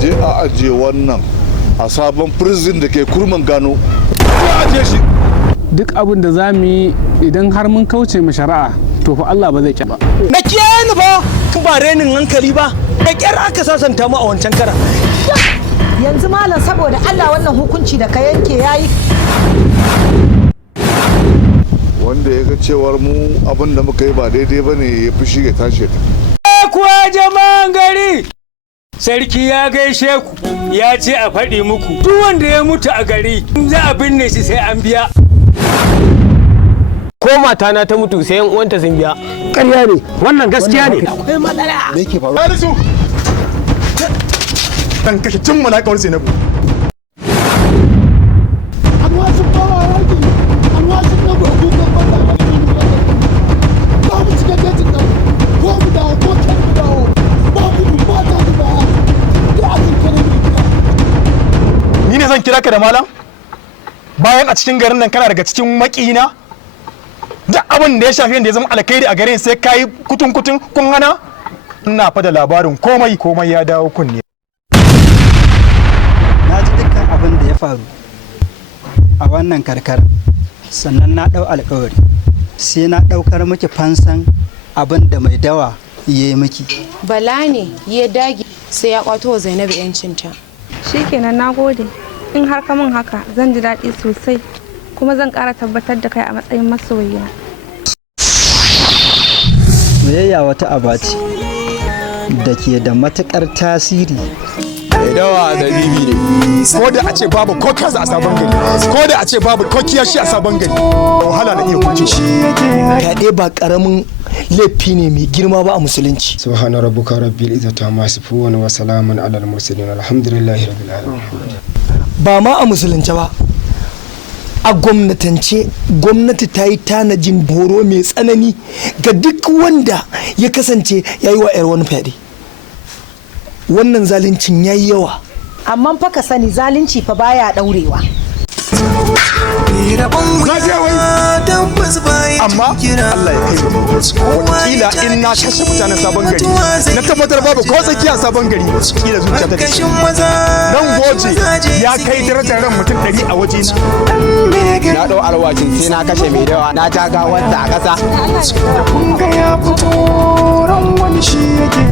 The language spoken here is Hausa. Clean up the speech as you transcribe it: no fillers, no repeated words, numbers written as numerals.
je a ajiye wannan a sabon prison da ke kurman gano a ajiye shi. Duk abin da za mu yi idan har mun kauce ma shari'a to fa Allah ba zai ƙi ba. Na kiyaye ni fa ba renin hankali ba da ƙyar aka sasanta mu a wancan kara. Yanzu malam saboda Allah wannan hukunci da ka yanke yayi. Wanda ya ga cewar mu abin da muka yi ba daidai ba ne ya fushi ya tashi ta. Kuwa jama'an gari sarki ya gaishe ku ya ce a faɗi muku duk wanda ya mutu a gari za a binne shi sai an biya. Ko matana ta mutu sai yan uwanta sun biya. Ƙarya ne wannan gaskiya ne. Akwai matsala. Me yake faruwa? Harisu! Dan kashe cin malakawar Zainabu. Ni ne zan kira ka da malam? Bayan a cikin garin nan kana daga cikin maƙina? Duk abin da ya shafi yadda ya zama alkhairi a garin sai kayi kutun kun hana? Ina fa da labarin komai ya dawo kunne. Na ji dukkan abin da ya faru a wannan karkar sannan na ɗau alkawari sai na ɗaukar miki fansan abin da mai dawa ya yi miki. Bala ne ya dage sai ya kwato wa Zainabu 'yancinta. Shikenan, na gode. In har ka min haka zan ji daɗi sosai kuma zan ƙara tabbatar da kai a matsayin masoyina. Soyayya wata aba ce da ke da matuƙar tasiri. Mai dawa da bibi ne. Ko da a ce babu ko kaza a sabon gari, ko da a ce babu ko kiyashi a sabon gari, wahala na iya hukunci shi. Yaɗe ba ƙaramin laifi ne mai girma ba a musulunci. Subhana rabbuka rabbil izzati amma yasifun wa salamun alal mursalin alhamdulillahi rabbil alamin. Ba ma a musulunci ba, a gwamnatance gwamnati ta yi tanajin horo mai tsanani ga duk wanda ya kasance ya yi wa 'yar wani fyaɗe. Wannan zaluncin ya yi yawa. Amma fa ka sani zalunci fa baya ɗaurewa. Amma Allah ya kai mu wakila in na kashe mutanen sabon gari na tabbatar babu ko tsakiya sabon gari kila zuciya ta kashe dan goje ya kai darajar ran mutum 100 a waje Na ɗau alwashin sai na kashe mai dawa na ta gawar ta a ƙasa. kun ga ya fito ran wani shi yake